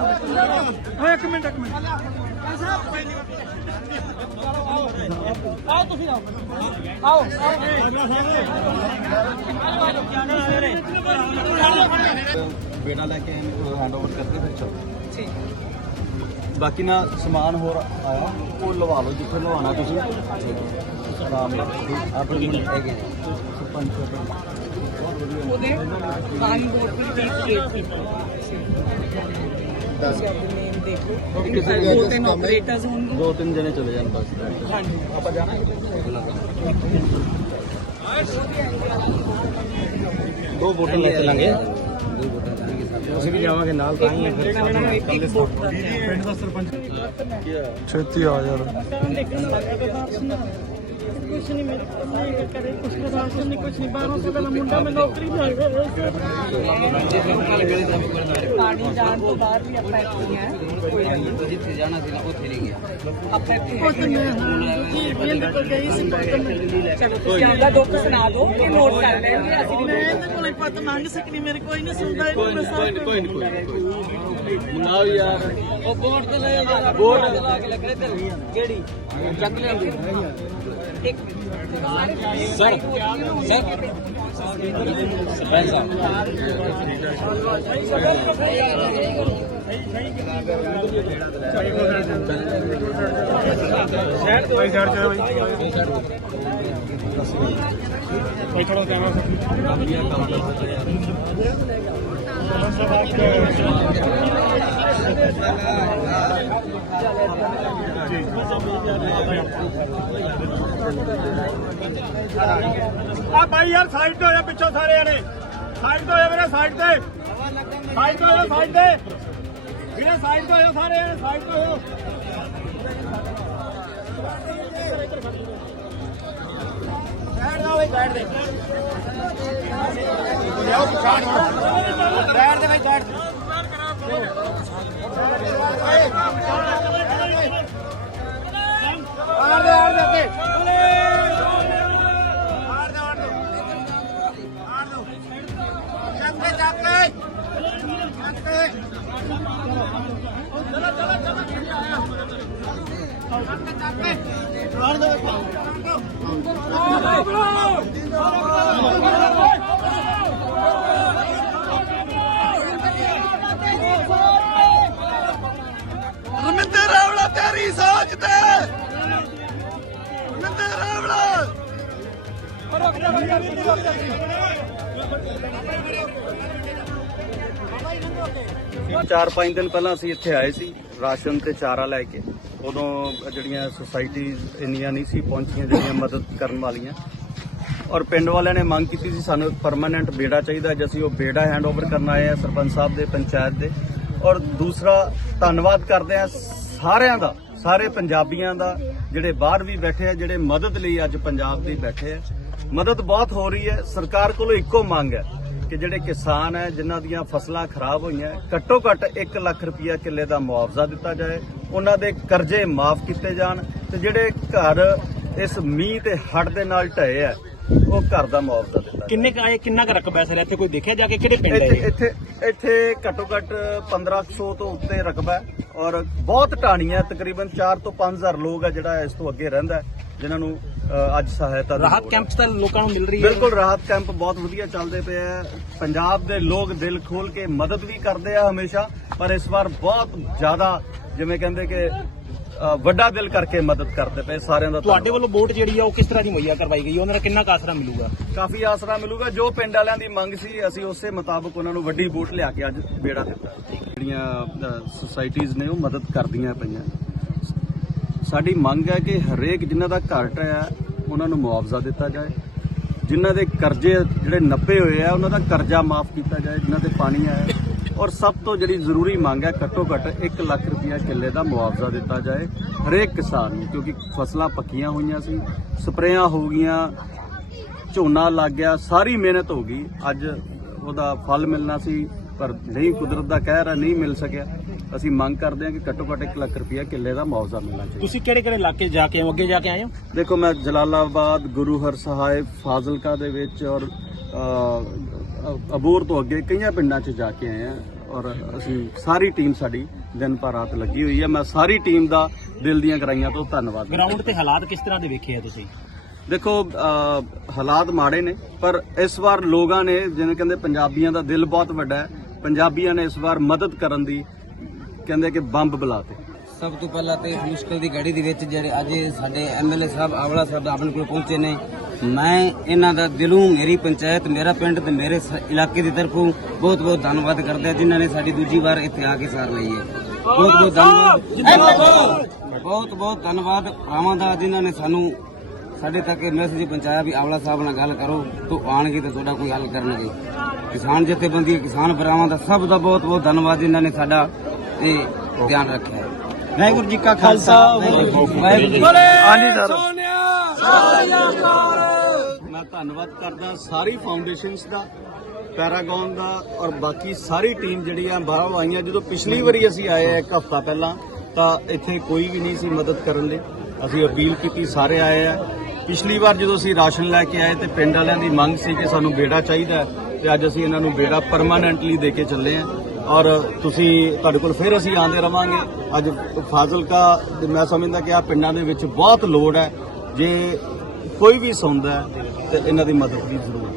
ਓਏ ਇੱਕ ਮਿੰਟ ਇੱਕ ਮਿੰਟ। ਆਓ ਤੁਸੀਂ ਆਓ। ਆਓ। ਬੇੜਾ ਲੈ ਕੇ ਹੈਂਡਓਵਰ ਕਰਕੇ ਫਿਰ ਚਲੋ ਬਾਕੀ ਨਾ ਸਮਾਨ ਹੋਰ ਆਇਆ ਉਹ ਲਵਾ ਲਓ ਜਿੱਥੇ ਲਵਾਉਣਾ ਤੁਸੀਂ। ਆਰਾਮ ਨਾਲ। ਆਪਣੇ ਮੁੰਡੇ ਹੈਗੇ। ਸਰਪੰਚ। ਉਹਦੇ ਸਾਰੀ ਵੋਟ ਵੀ ਦੇਖ ਕੇ ਤੁਸੀਂ ਆਪਣੀ ਨੇਮ ਦੇਖ ਲਓ। ਕਿਸੇ ਦੋ ਤਿੰਨ ਆਪਰੇਟਰਸ ਹੋਣਗੇ। ਦੋ ਤਿੰਨ ਜਣੇ ਚਲੇ ਜਾਣ ਬਸ ਹਾਂਜੀ। ਆਪਾਂ ਜਾਣਾ ਦੋ ਬੋਟਲ ਲੈ ਚੱਲਾਂਗੇ ਦੋ ਬੋਟਲ ਲਾਂਗੇ ਅਸੀਂ ਵੀ ਜਾਵਾਂਗੇ ਨਾਲ ਤਾਂ ਹੀ ਫਿਰ। ਵੋਟ ਦਾ। ਪਿੰਡ ਦਾ ਸਰਪੰਚ। ਛੇਤੀ ਆ ਯਾਰ। ਕੁਛ ਨਹੀਂ ਮੇਰੇ ਕੋਲ ਕਰੇ ਕੁਛ ਪ੍ਰਸ਼ਾਸਨ ਨਹੀਂ ਕੁਛ ਨਹੀਂ 12 ਸਾਲ ਦਾ ਮੁੰਡਾ ਮੈਂ ਨੌਕਰੀ ਮਿਲ ਪਾਣੀ ਜਾਣ ਤੋਂ ਬਾਅਦ ਵੀ ਆਪਾਂ ਇੱਥੇ ਹੀ ਜਿੱਥੇ ਜਾਣਾ ਸੀ ਨਾ ਉੱਥੇ ਨਹੀਂ ਗਿਆ ਆਪਾਂ ਇੱਥੇ ਮੈਂ ਜੀ ਬਿੰਦ ਕੋਲ ਗਈ ਸੀ ਚਲੋ ਤੁਸੀਂ ਆਪਦਾ ਦੁੱਖ ਸੁਣਾ ਦਿਓ ਕਿ ਨੋਟ ਕਰ ਲੈਣਗੇ ਅਸੀਂ ਮੈਂ ਇਹਦੇ ਕੋਲੇ ਪਤ ਮੰਗ ਸਕਣੀ ਮੇਰੇ ਕੋਈ ਨਹੀਂ ਸੁਣਦਾ ਇਹਨੂੰ ਮੈਂ ਸਾਰਾ ਕੋਈ ਨਹੀਂ ਕੋਈ ਮੰਗਾਓ ਯਾਰ। ਉਹ ਬੋਟ ਤੇ ਲੈ ਜਾ ਬੋਟ ਲਾ ਕੇ ਲੱਗੇ ਤੇ ਕਿਹੜੀ? ਚੱਕ ਲਿਆਂਦੀ। ਇੱਕ ਸਰ ਸਰ ਸਰਪੰਚ ਆ ਭਾਈ ਯਾਰ ਸਾਈਡ ਤੇ ਹੋ ਜਾ ਪਿੱਛੋਂ ਸਾਰੇ ਜਣੇ। ਸਾਈਡ ਤੇ ਹੋ ਜਾ ਵੀਰੇ ਸਾਈਡ ਤੇ। ਸਾਈਡ ਤੇ ਹੋ ਜਾ ਸਾਈਡ ਤੇ। ਵੀਰੇ ਸਾਈਡ ਤੇ ਹੋ ਜਾ ਸਾਰੇ ਜਣੇ ਸਾਈਡ ਤੇ ਹੋ ਜਾ। ਸਾਈਡ ਦਾ ਬਈ ਸਾਈਡ ਦੇ। ਲਿਆਓ ਪਛਾਣ। ਸਾਈਡ ਦੇ ਬਈ ਸਾਈਡ ਤੇ ਆਰ ਦੇ ਰਮਿੰਦਰ ਰਾਵਲਾ ਤੇਰੀ ਸੋਚ ਤੇ। ਰਮਿੰਦਰ ਰਾਵਲਾ ਚਾਰ ਪੰਜ ਦਿਨ ਪਹਿਲਾਂ ਅਸੀਂ ਇੱਥੇ ਆਏ ਸੀ ਰਾਸ਼ਨ ਤੇ ਚਾਰਾ ਲੈ ਕੇ। ਉਦੋਂ ਜਿਹੜੀਆਂ ਸੁਸਾਇਟੀਜ਼ ਇੰਨੀਆਂ ਨਹੀਂ ਸੀ ਪਹੁੰਚੀਆਂ, ਜਿਹੜੀਆਂ ਮਦਦ ਕਰਨ ਵਾਲੀਆਂ। ਔਰ ਪਿੰਡ ਵਾਲਿਆਂ ਨੇ ਮੰਗ ਕੀਤੀ ਸੀ, ਸਾਨੂੰ ਪਰਮਾਨੈਂਟ ਬੇੜਾ ਚਾਹੀਦਾ ਜੇ ਅਸੀਂ ਉਹ ਬੇੜਾ ਹੈਂਡਓਵਰ ਕਰਨ ਆਏ ਆ ਸਰਪੰਚ ਸਾਹਿਬ ਦੇ, ਪੰਚਾਇਤ ਦੇ। ਔਰ ਦੂਸਰਾ, ਧੰਨਵਾਦ ਕਰਦੇ ਆ ਸਾਰਿਆਂ ਦਾ, ਸਾਰੇ ਪੰਜਾਬੀਆਂ ਦਾ, ਜਿਹੜੇ ਬਾਹਰ ਵੀ ਬੈਠੇ ਆ, ਜਿਹੜੇ ਮਦਦ ਲਈ ਅੱਜ ਪੰਜਾਬ ਦੇ ਬੈਠੇ ਆ। ਮਦਦ ਬਹੁਤ ਹੋ ਰਹੀ ਹੈ, ਸਰਕਾਰ ਕੋਲੋਂ ਇੱਕੋ ਮੰਗ ਹੈ ਕਿ ਜਿਹੜੇ ਕਿਸਾਨ ਹੈ, ਜਿਨ੍ਹਾਂ ਦੀਆਂ ਫਸਲਾਂ ਖਰਾਬ ਹੋਈਆਂ, ਘੱਟੋ ਘੱਟ 1 ਲੱਖ ਰੁਪਇਆ ਕਿੱਲੇ ਦਾ ਮੁਆਵਜ਼ਾ ਦਿੱਤਾ ਜਾਏ। ਉਹਨਾਂ ਦੇ ਕਰਜ਼ੇ ਮਾਫ ਕੀਤੇ ਜਾਣ ਤੇ ਜਿਹੜੇ ਘਰ ਇਸ ਮੀਂਹ ਤੇ ਹੜ੍ਹ ਦੇ ਨਾਲ ਢਏ ਆ ਉਹ ਘਰ ਦਾ ਮੁਆਵਜ਼ਾ ਦਿੱਤਾ ਕਿੰਨੇ ਕ ਆਏ ਕਿੰਨਾ ਕ ਰਕਬਾ ਸਰ? ਇੱਥੇ ਕੋਈ ਦੇਖਿਆ ਜਾ ਕੇ ਕਿਹੜੇ ਪਿੰਡ ਹੈ ਇੱਥੇ ਇੱਥੇ ਘੱਟੋ ਘੱਟ 1500 ਤੋਂ ਉੱਤੇ ਰਕਬਾ ਹੈ ਔਰ ਬਹੁਤ ਟਾਣੀਆਂ ਤਕਰੀਬਨ 4 ਤੋਂ 5000 ਲੋਕ ਆ ਜਿਹੜਾ ਇਸ ਤੋਂ ਅੱਗੇ ਰਹਿੰਦਾ ਹੈ, ਜਿਨ੍ਹਾਂ ਨੂੰ ਅੱਜ ਸਹਾਇਤਾ ਰਾਹਤ ਹੈ। ਕੈਂਪ ਤਾਂ ਲੋਕਾਂ ਨੂੰ ਮਿਲ ਰਹੀ ਹੈ। ਬਿਲਕੁਲ ਰਾਹਤ ਕੈਂਪ ਬਹੁਤ ਵਧੀਆ ਚੱਲਦੇ ਪਏ ਆ। ਪੰਜਾਬ ਦੇ ਲੋਕ ਦਿਲ ਖੋਲ ਕੇ ਮਦਦ ਵੀ ਕਰਦੇ ਆ ਹਮੇਸ਼ਾ ਪਰ ਇਸ ਵਾਰ ਬਹੁਤ ਜ਼ਿਆਦਾ ਜਿਵੇਂ ਕਹਿੰਦੇ ਕਿ ਵੱਡਾ ਦਿਲ ਕਰਕੇ ਮਦਦ ਕਰਦੇ ਪਏ ਸਾਰਿਆਂ ਦਾ ਤੁਹਾਡੇ। ਵੱਲੋਂ ਵੋਟ ਜਿਹੜੀ ਆ ਉਹ ਕਿਸ ਤਰ੍ਹਾਂ ਦੀ ਮੁਹੱਈਆ ਕਰਵਾਈ ਗਈ? ਉਹਨਾਂ ਦਾ ਕਿੰਨਾ ਕੁ ਆਸਰਾ ਮਿਲੂਗਾ? ਕਾਫੀ ਆਸਰਾ ਮਿਲੂਗਾ। ਜੋ ਪਿੰਡ ਵਾਲਿਆਂ ਦੀ ਮੰਗ ਸੀ ਅਸੀਂ ਉਸੇ ਮੁਤਾਬਕ ਉਹਨਾਂ ਨੂੰ ਵੱਡੀ ਵੋਟ ਲਿਆ ਕੇ ਅੱਜ ਬੇੜਾ ਦਿੱਤਾ। ਜਿਹੜੀਆਂ ਸੁਸਾਇਟੀਆਂ ਨੇ ਉਹ ਮਦਦ ਕਰਦੀਆਂ ਪਈਆਂ। ਸਾਡੀ ਮੰਗ ਹੈ ਕਿ ਹਰੇਕ ਜਿਨ੍ਹਾਂ ਦਾ ਘਰ ਢਹਿਆ ਉਹਨਾਂ ਨੂੰ ਮੁਆਵਜ਼ਾ ਦਿੱਤਾ ਜਾਏ। ਜਿਨ੍ਹਾਂ ਦੇ ਕਰਜ਼ੇ ਜਿਹੜੇ ਨੱਪੇ ਹੋਏ ਆ ਉਹਨਾਂ ਦਾ ਕਰਜ਼ਾ ਮਾਫ ਕੀਤਾ ਜਾਏ ਜਿਨ੍ਹਾਂ ਤੇ ਪਾਣੀ ਆਇਆ। ਔਰ ਸਭ ਤੋਂ ਜਿਹੜੀ ਜ਼ਰੂਰੀ ਮੰਗ ਹੈ ਘੱਟੋ ਘੱਟ 1 ਲੱਖ ਰੁਪਇਆ ਕਿੱਲੇ ਦਾ ਮੁਆਵਜ਼ਾ ਦਿੱਤਾ ਜਾਏ ਹਰੇਕ ਕਿਸਾਨ ਨੂੰ ਕਿਉਂਕਿ ਫਸਲਾਂ ਪੱਕੀਆਂ ਹੋਈਆਂ ਸੀ ਸਪਰੇਆਂ ਹੋ ਗਈਆਂ ਝੋਨਾ ਲੱਗ ਗਿਆ ਸਾਰੀ ਮਿਹਨਤ ਹੋ ਗਈ। ਅੱਜ ਉਹਦਾ ਫਲ ਮਿਲਣਾ ਸੀ ਪਰ ਨਹੀਂ ਕੁਦਰਤ ਦਾ ਕਹਿਰ ਹੈ ਨਹੀਂ ਮਿਲ ਸਕਿਆ। ਅਸੀਂ ਮੰਗ ਕਰਦੇ ਹਾਂ ਕਿ ਘੱਟੋ ਘੱਟ 1 ਲੱਖ ਰੁਪਇਆ ਕਿੱਲੇ ਦਾ ਮੁਆਵਜ਼ਾ ਮਿਲਣਾ ਚਾਹੀਦਾ। ਤੁਸੀਂ ਕਿਹੜੇ ਕਿਹੜੇ ਇਲਾਕੇ ਜਾ ਕੇ? ਅੱਗੇ ਜਾ ਕੇ ਆਏ ਹੋ? ਦੇਖੋ ਮੈਂ ਜਲਾਲਾਬਾਦ ਗੁਰੂ ਹਰ ਸਹਾਇ ਫਾਜ਼ਿਲਕਾ ਦੇ ਵਿੱਚ ਔਰ ਅਬੂਰ ਤੋਂ ਅੱਗੇ ਕਈਆਂ ਪਿੰਡਾਂ 'ਚ ਜਾ ਕੇ ਆਏ ਆ ਔਰ ਅਸੀਂ ਸਾਰੀ ਟੀਮ ਸਾਡੀ ਦਿਨ ਪਰ ਰਾਤ ਲੱਗੀ ਹੋਈ ਹੈ ਮੈਂ ਸਾਰੀ ਟੀਮ ਦਾ ਦਿਲ ਦੀਆਂ ਗਰਾਈਆਂ ਤੋਂ ਧੰਨਵਾਦ ਗਰਾਊਂਡ ਤੇ ਹਾਲਾਤ ਕਿਸ ਤਰ੍ਹਾਂ ਦੇ ਵੇਖੇ ਆ ਤੁਸੀਂ? ਦੇਖੋ ਹਾਲਾਤ ਮਾੜੇ ਨੇ ਪਰ ਇਸ ਵਾਰ ਲੋਕਾਂ ਨੇ ਜਿਵੇਂ ਕਹਿੰਦੇ ਪੰਜਾਬੀਆਂ ਦਾ ਦਿਲ ਬਹੁਤ ਵੱਡਾ ਹੈ ਪੰਜਾਬੀਆਂ ਨੇ ਇਸ ਵਾਰ ਮਦਦ ਕਰਨ ਦੀ ਕਹਿੰਦੇ ਕਿ ਬੰਬ ਬੁਲਾਤੇ। ਸਭ ਤੋਂ ਪਹਿਲਾਂ ਤੇ ਮੁਸ਼ਕਲ ਦੀ ਘੜੀ ਦੇ ਵਿੱਚ ਜਿਹੜੇ ਅੱਜ ਸਾਡੇ ਐਮਐਲਏ ਸਾਹਿਬ ਆਵਲਾ ਸਾਹਿਬ ਆਪਣੇ ਕੋਲ ਪਹੁੰਚੇ ਨੇ ਮੈਂ ਇਹਨਾਂ ਦਾ ਦਿਲੋਂ ਮੇਰੀ ਪੰਚਾਇਤ ਮੇਰਾ ਪਿੰਡ ਤੇ ਮੇਰੇ ਇਲਾਕੇ ਦੀ ਤਰਫੋਂ ਬਹੁਤ ਬਹੁਤ ਧੰਨਵਾਦ ਕਰਦਾ ਜਿਨ੍ਹਾਂ ਨੇ ਸਾਡੀ ਦੂਜੀ ਵਾਰ ਇੱਥੇ ਆ ਕੇ ਸਾਰ ਲਈ ਹੈ। ਬਹੁਤ ਬਹੁਤ ਧੰਨਵਾਦ। ਬਹੁਤ ਬਹੁਤ ਧੰਨਵਾਦ ਭਰਾਵਾਂ ਦਾ ਜਿਨ੍ਹਾਂ ਨੇ ਸਾਨੂੰ ਸਾਡੇ ਤੱਕ ਇਹ ਮੈਸੇਜ ਪਹੁੰਚਾਇਆ ਵੀ ਆਵਲਾ ਸਾਹਿਬ ਨਾਲ ਗੱਲ ਕਰੋ ਤੋ ਆਣਗੇ ਤੇ ਤੁਹਾਡਾ ਕੋਈ ਹੱਲ ਕਰਨਗੇ। ਕਿਸਾਨ ਜਥੇਬੰਦੀ ਕਿਸਾਨ ਭਰਾਵਾਂ ਦਾ ਸਭ ਦਾ ਬਹੁਤ ਬਹੁਤ ਧੰਨਵਾਦ ਜਿਨ੍ਹਾਂ ਨੇ ਸਾਡਾ ਇਹ ਧਿਆਨ ਰੱਖਿਆ। ਹੈ ਵਾਹਿਗੁਰੂ ਜੀ ਕਾ ਖਾਲਸਾ ਵਾਹਿਗੁਰੂ ਜੀ ਕੀ ਫਤਿਹ। ਹਾਂਜੀ ਸਰ ਮੈਂ ਧੰਨਵਾਦ ਕਰਦਾ ਸਾਰੀ ਫਾਊਂਡੇਸ਼ਨਸ ਦਾ ਪੈਰਾਗਨ ਦਾ ਔਰ ਬਾਕੀ ਸਾਰੀ ਟੀਮ ਜਿਹੜੀ ਆ ਬਾਹਰੋਂ ਆਈਆਂ। ਜਦੋਂ ਪਿਛਲੀ ਵਾਰੀ ਅਸੀਂ ਆਏ ਆ ਇੱਕ ਹਫਤਾ ਪਹਿਲਾਂ, ਤਾਂ ਇੱਥੇ ਕੋਈ ਵੀ ਨਹੀਂ ਸੀ ਮਦਦ ਕਰਨ ਲਈ। ਅਸੀਂ ਅਪੀਲ ਕੀਤੀ, ਸਾਰੇ ਆਏ ਆ। ਪਿਛਲੀ ਵਾਰ ਜਦੋਂ ਅਸੀਂ ਰਾਸ਼ਨ ਲੈ ਕੇ ਆਏ, ਤੇ ਪਿੰਡ ਵਾਲਿਆਂ ਦੀ ਮੰਗ ਸੀ ਕਿ ਸਾਨੂੰ ਬੇੜਾ ਚਾਹੀਦਾ ਹੈ, ਤੇ ਅੱਜ ਅਸੀਂ ਇਹਨਾਂ ਨੂੰ ਬੇੜਾ ਪਰਮਾਨੈਂਟਲੀ ਦੇ ਕੇ ਚੱਲੇ ਆ। ਔਰ ਤੁਸੀਂ, ਤੁਹਾਡੇ ਕੋਲ ਫਿਰ ਅਸੀਂ ਆਉਂਦੇ ਰਵਾਂਗੇ। ਅੱਜ ਫਾਜ਼ਿਲਕਾ, ਮੈਂ ਸਮਝਦਾ ਕਿ ਆ ਪਿੰਡਾਂ ਦੇ ਵਿੱਚ ਬਹੁਤ ਲੋੜ ਹੈ। ਜੇ ਕੋਈ ਵੀ ਸੌਂਦਾ ਤੇ ਇਹਨਾਂ ਦੀ ਮਦਦ ਦੀ ਜ਼ਰੂਰ